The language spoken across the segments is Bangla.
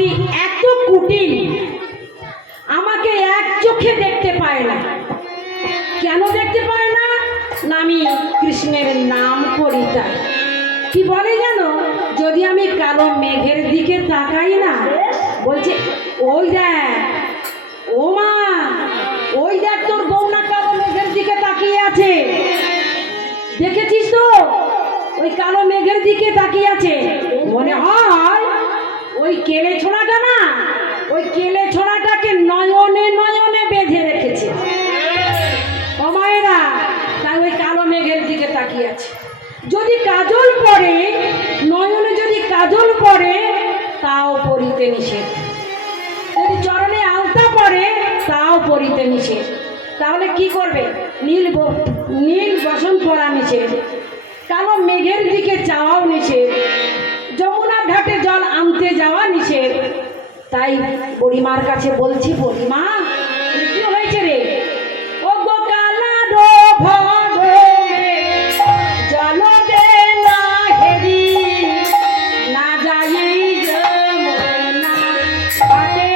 যদি এত কুটিল, আমাকে এক চোখে দেখতে পায় না। কেন দেখতে পায় না? না আমি কৃষ্ণের নাম করি তাই। কি বলে জানো, যদি আমি কালো মেঘের দিকে তাকাই না, বলছে ওই দেখ, ও মা ওই দেখ তোর বউ না কালো মেঘের দিকে তাকিয়ে আছে, দেখেছিস তো ওই কালো মেঘের দিকে তাকিয়ে আছে। মনে হয় ওই কেলে ছোড়াটা না, ওই কেলে ছোড়াটাকে নয়নে নয়নে বেঁধে রেখেছে ও মায়েরা, তাই ওই কালো মেঘের দিকে তাকিয়ে আছে। যদি কাজল পরে, নয়নে যদি কাজল পরে তাও পরিতে নিষেধ, যদি চরণে আলতা পরে তাও পরিতে নিষেধ। তাহলে কি করবে? নীল বসন পরা নিষেধ, কালো মেঘের দিকে যাওয়াও নিষেধ, যমুনার ঘাটে জল আনতে যাওয়া নিষেধ। তাই বুড়িমার কাছে বলছি, বুড়িমা কি হয়েছে রে? ও গো কালা জল দে না হেরি, না যাই যমুনা ঘাটে।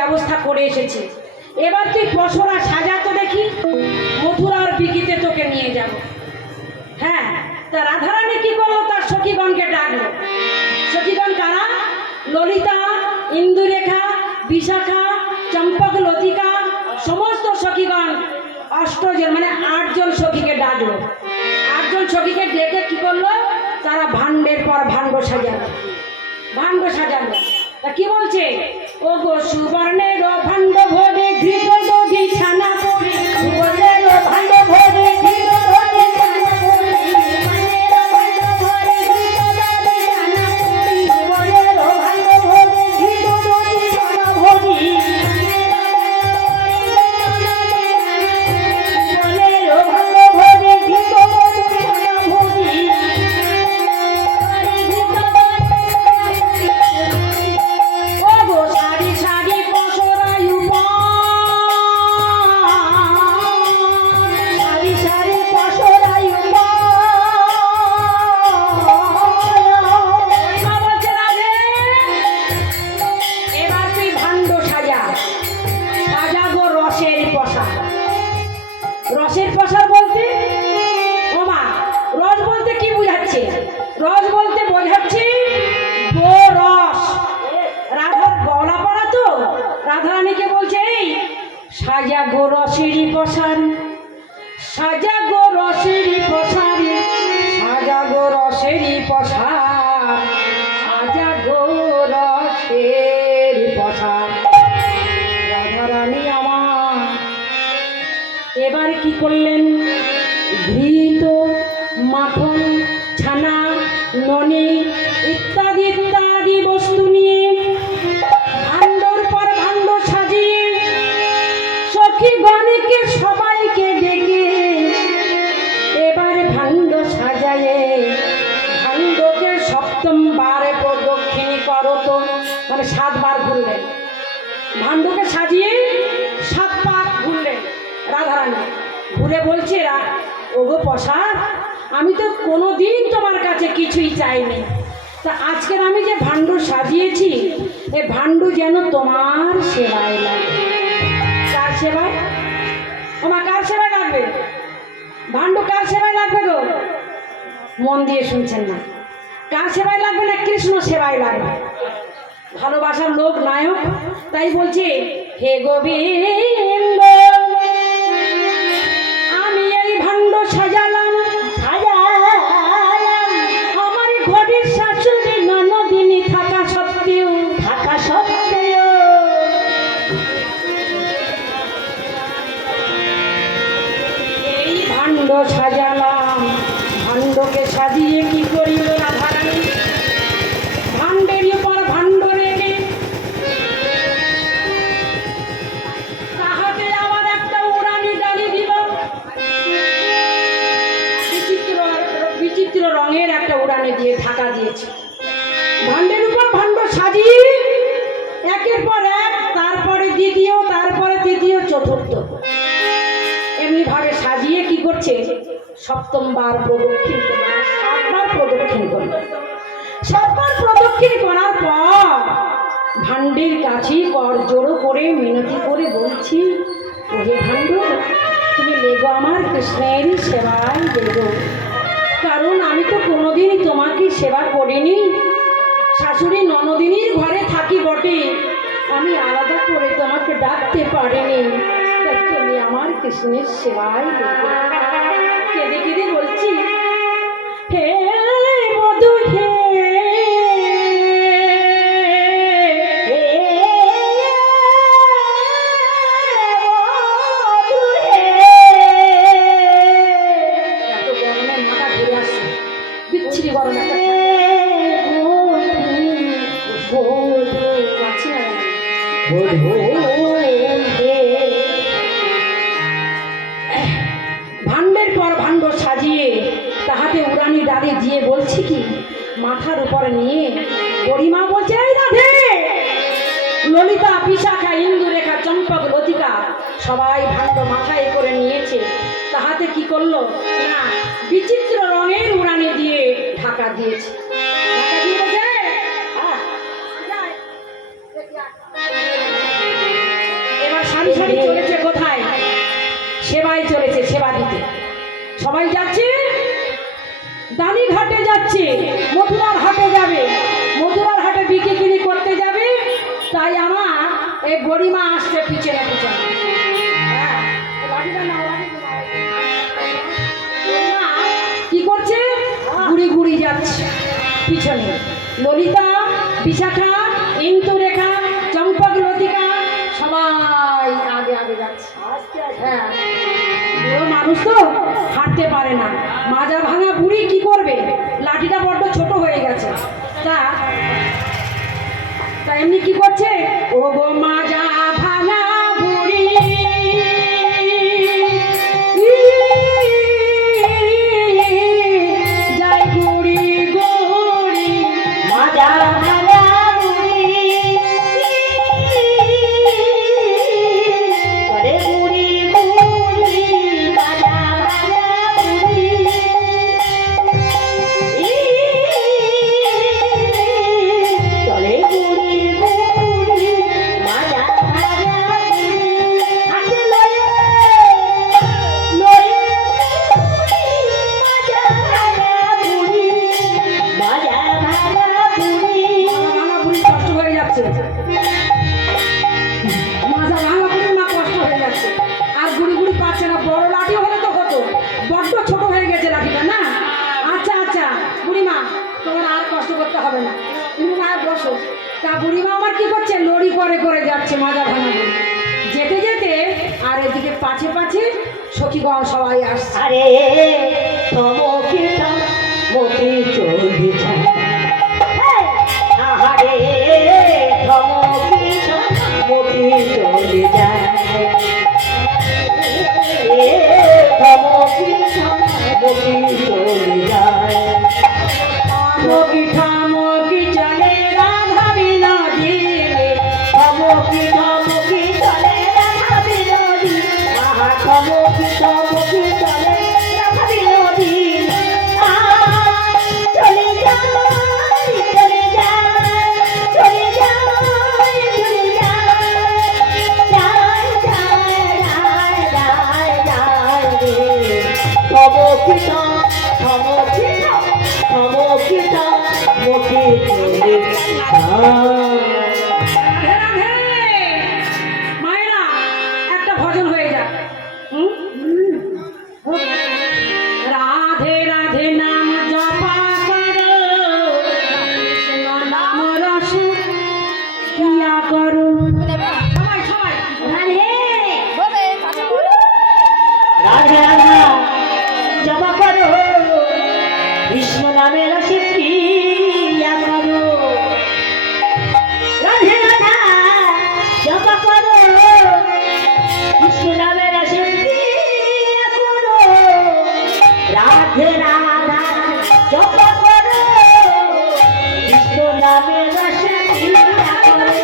ব্যবস্থা করে এসেছি, এবার তুই পশরা সাজা তো দেখি, মথুরার বিকিতে তোকে নিয়ে যাব। হ্যাঁ, তা রাধারানী কি করলো? তার সখীগণকে ডাকলো। সখীগণ কারা? ললিতা, ইন্দুরেখা, বিশাখা, চম্পক, লতিকা, সমস্ত সখীগণ 8 জন মানে 8 জন সখীকে ডাকলো। 8 জন সখীকে ডেকে কি করলো? তারা ভাণ্ডের পর ভাণ্ড সাজালো। ভাণ্ড সাজালো। তা কি বলছে? ও গো সুবর্ণের ভাণ্ড ভরে ঘৃত দধি ছানা পড়ে, সুবর্ণের ভাণ্ড ভরে ঘৃত দধি ছানা পড়ে, সুবর্ণের ভাণ্ড ভরে ঘৃত দধি ছানা পড়ে, সুবর্ণের ভাণ্ড ভরে ঘৃত দধি ছানা পড়ে। রসের প্রসার বলতে ও মা, রস বলতে কি বোঝাচ্ছে? রস বলতে বোঝাচ্ছে গো রস। রাধার গলা পড়া তো, রাধারানীকে বলছে এই সাজা গো রসেরই প্রসার, সাজা গো রসেরই প্রসার, সাজা গো রসেরই প্রসার, সাজা গো রসের প্রসার। রাধারানী আমার এবার কি করলেন? ঘৃত, মাখন, ছানা, ননি ইত্যাদি ইত্যাদি বস্তু নিয়ে ভাণ্ডর পর ভাণ্ড সাজিয়ে সখী গণকে সবাইকে ডেকে এবার ভাণ্ড সাজায়ে ভাণ্ডকে সপ্তম বারে প্রদক্ষিণ করত, মানে 7 বার ঘুরলেন। ভাণ্ডকে সাজিয়ে 7 পাক ঘুরলেন রাধারানী। ঘুরে বলছে ওগো প্রসাদ, আমি তো কোনোদিন তোমার কাছে কিছুই চাইনি, তা আজকের আমি যে ভাণ্ড সাজিয়েছি এ ভাণ্ড যেন তোমার সেবায় লাগে। কার সেবায়? ওমা কার সেবায় লাগবে? ভাণ্ড কার সেবায় লাগবে গো? মন দিয়ে শুনছেন না? কার সেবায় লাগবে না কৃষ্ণ সেবায় লাগবে? ভালোবাসার লোক নায়ক, তাই বলছে হে গোবিন্দ আমি এই ভাণ্ড সাজালাম, সাজালাম আমার ঘরের শাশুড়ি ননদিনী থাকা সত্ত্বেও, থাকা সত্ত্বেও এই ভাণ্ড সাজালাম। ভাণ্ডকে সাজিয়ে কি করিল রাধারানী? ভাণ্ডের উপর ভাণ্ড রেখে তাহাতে আবার একটা উড়ানি ডালি দিল। বিচিত্র রঙের একটা উড়ানি দিয়ে ঢাকা দিয়েছে। ভাণ্ডের উপর ভাণ্ড সাজিয়ে একের পর এক, তারপরে দ্বিতীয়, তারপরে তৃতীয়, চতুর্থ, এমনি ভাবে সাজিয়ে কি করছে? সপ্তম বার প্রদক্ষিণ করল, 7 বার প্রদক্ষিণ করল। 7 বার প্রদক্ষিণ করার পর ভাণ্ডের কাছে কর জোড়ো করে মিনতি করে বলছি, ওহে ভাণ্ড তুমি লেগো আমার কৃষ্ণের সেবায় দেগো, কারণ আমি তো কোনোদিনই তোমাকে সেবা করিনি। শাশুড়ি ননদিনীর ঘরে থাকি বটে, আমি আলাদা করে তোমাকে ডাকতে পারিনি, তা তুমি আমার কৃষ্ণের সেবায় দেগো। কেঁদে কেঁদে বলছি হে বধূ হে, এত গরমে মাথা ঘুরে আসছে, বিচ্ছিরি গরম একটা পাচ্ছি না। ভাণ্ডের পর ভাণ্ড সাজিয়ে তাহাতে উড়ানি ডালি দিয়ে বলছি কি মাথার উপরে নিয়ে গরিমা বলছে এই রাধে, ললিতা, বিশাখা, ইন্দুরেখা, চম্পক, লতিকা সবাই ভাণ্ড মাথায় করে নিয়েছে। তাহাতে কি করলো না বিচিত্র রঙের উড়ানি দিয়ে ঢাকা দিয়েছে। ঢাকা দিয়ে বলছে এবার সারি সারি চলেছে কোথায়? সেবায় চলেছে, সেবা দিতে সবাই যাচ্ছে। দানিঘাটে যাচ্ছে, মথুরার হাটে যাবে, মথুরার হাটে বিক্রি করতে যাবে, তাই আমার এই গরিমা আসছে পিছনে পিছনে। কি করছে? ঘুরি ঘুরি যাচ্ছে পিছনে। ললিতা, বিশাখা, ইন্দুরেখা, চম্পক, লতিকা সবাই আগে আগে যাচ্ছে। হ্যাঁ, বুড়ো মানুষ তো হাঁটতে পারে না, মাজা ভাঙা বুড়ি কি করবে? লাঠিটা বড্ড ছোট হয়ে গেছে, তা এমনি কি করছে? ও গো মাজা ভাঙা বুড়ি যাই গুড়ি গুড়ি, মাজা ভাঙা বুড়ি করে গুড়ি গুড়ি, মাজা ভাঙা বুড়ি চলে গুড়ি গুড়ি, মাজা তা বুড়িমা আমার কি করছে, লড়ি করে করে যাচ্ছে মাজা ভাঙা করে। যেতে যেতে আর এদিকে পাছে পাছে সখীগণ সবাই আসছে। আরে থমকিটা মতি চলি যায়, আহারে থমকিটা মতি চলি যায়, থমকিটা মতি চলি যায়। থমকি থমকি চলে রাধা বিনোদী, থমকি থমকি চলে রাধা বিনোদী, আহা থমকি থমকি চলে রাধা বিনোদী। চলে যায় চলে যায় চলে যায় চলে যায়, যায় যায় যায় যায় রে। থমকি থমকি থমকি থমকি চলে যায়। রাধে রাধে। মায়েরা একটা ভজন হয়ে যাক। রাধে রাধে নাম জপা করো, কৃষ্ণ নাম রস পিয়া করো। সবাই সবাই রাধে রাধা জপা করো, কৃষ্ণ নামে রসে প্রিয়া করো। রাধে রাধা জপা করো, কৃষ্ণ নামে রসে প্রিয়া করো। রাধে রাধা জপা করো, কৃষ্ণ নামে রসে প্রিয়া করো।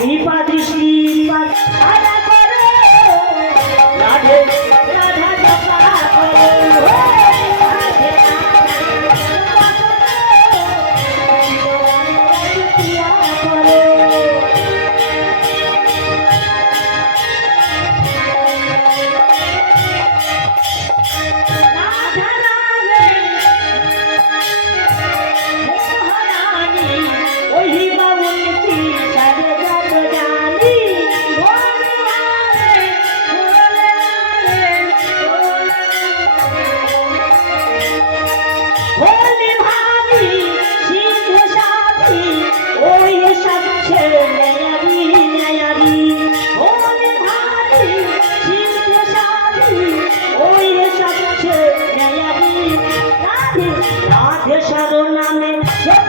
কৃপা দৃষ্টি আদা করো, রাধে রাধা জপা করো, রাধে রাধা প্রিয়া করো। রাধা রাধে মহারানী, ওই বাবুটি সাজে যত জানি। ভোলে ভাবি সিংহ সাথী, ওই সব ছেলে নয়াবি নয়াবি। ভোলে ভাবি সিংহ সাথী, ওই সব ছেলে নয়াবি। রাধে রাধে সর নামে জপ